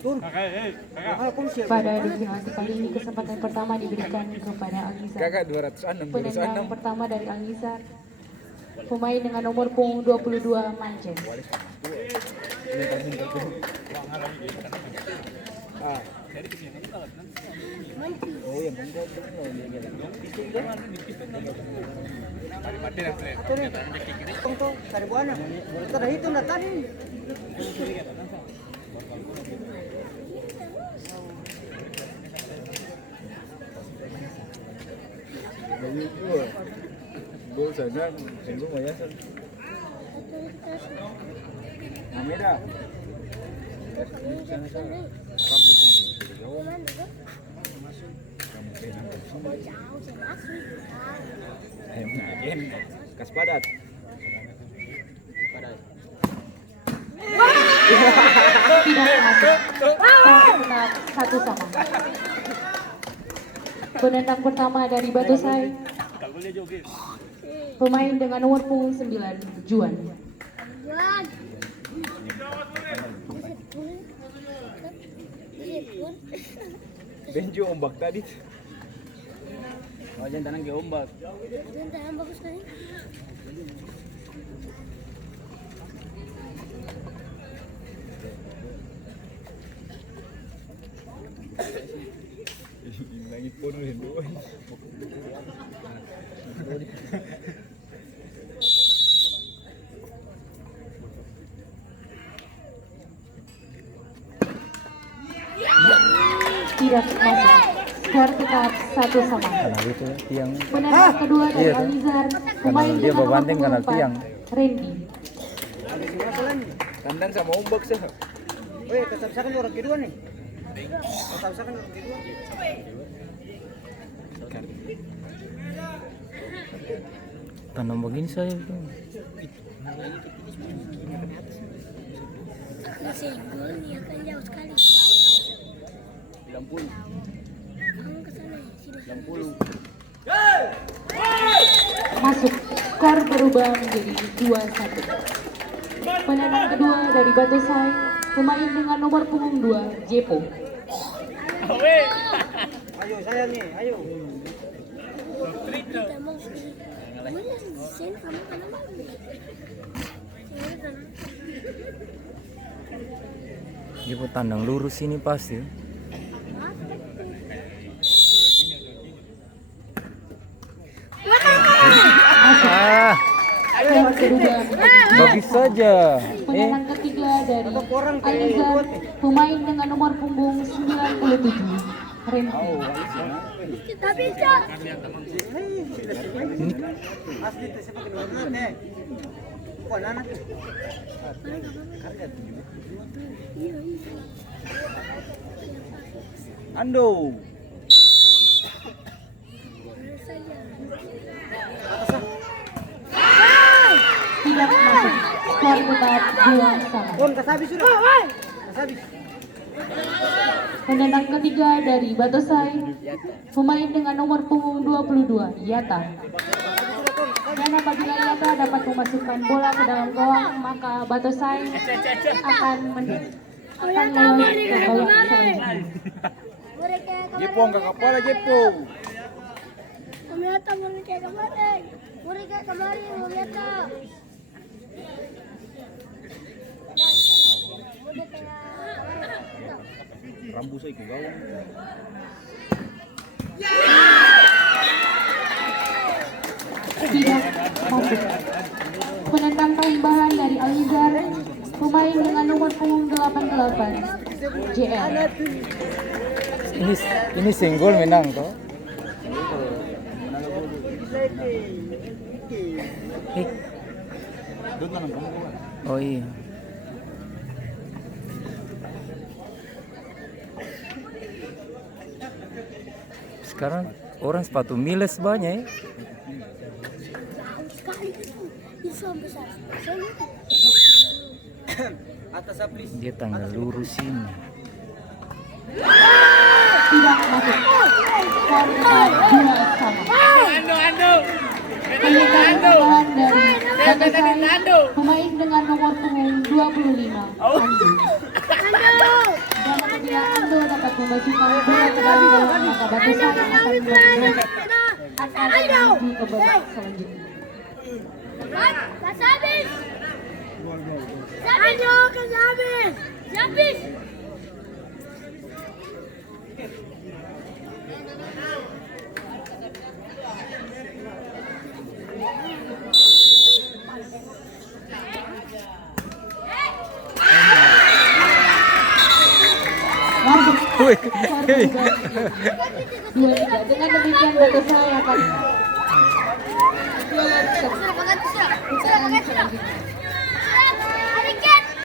Pada definisi kali ini kesempatan pertama diberikan kepada Al-Nizar. Kakak 206, Penendang pertama dari Al-Nizar, pemain dengan nomor punggung 22 Mancen. Gol sana, singgung ya san. Ameda. Sana sana. Rambut. Kas padat. Tidak masuk. Tetap 1-1. Penendang pertama dari Batosai, pemain dengan nomor punggung 9 Juan. Benjo ombak tadi. Oh, jangan tanang ke ombak. Jangan bagus kali. Langit pun rindu. Tidak masuk. Skor tetap 1-1. Karena itu tiang. Penendang kedua dari Al-Nizar, pemain Dia dengan nomor berbanding karena punggung tiang. 4 Randy. Kandang sama ombak sih. Weh, kesabsakan orang kedua nih. Kesabsakan orang kedua. Tanam begini saya. Masih gol nih akan jauh sekali. 90. Kamu ke sana sini. 60. Masuk. Skor berubah menjadi 2-1. Penendang kedua dari Batosai, pemain dengan nomor punggung 2 Jepo. Ayo saya nih, ayo. Kita mau sini. Mana sen kamu kana mau? Dia mau tandang lurus ini pasti. Ah, Skor berubah menjadi bagus saja. penendang ketiga dari Al-Nizar, pemain dengan nomor punggung 97 Randy. Kita bisa. Asli tuh siapa kedua nih? Bukan anak. Ando. Tidak masuk. Skor tetap 2-2. Pon kasabi sudah. Kasabi. Penendang ketiga dari Batosai, pemain dengan nomor punggung 22 Yata. Dan apabila Yata dapat memasukkan bola ke dalam gawang, maka Batosai akan melewati ke babak selanjutnya. Jepo angkat kepala Jepo. Melihat mau kayak kemarin. Muri kayak kemarin mau lihat. Rambu saya ke gawang. Tidak masuk. Penendang tambahan dari Al-Nizar, pemain dengan nomor punggung 88 JL. Ini single menang toh. Oh iya. Sekarang orang sepatu Miles banyak ya. Sekali itu. Itu besar. Atas aplis. Dia tanggal lurus ini. Tidak masuk. Skor 2-2. Penendang tambahan dari Batosai, pemain dengan nomor punggung 25 Andi. Dan memasukkan bola ke dalam gawang, maka Batosai akan menuju ke babak selanjutnya. Habis. Ayo, habis. Habis. Masuk. Wih. Dua tiga. Dengan demikian Batosai akan Sudah makan, sudah. putaran selanjutnya.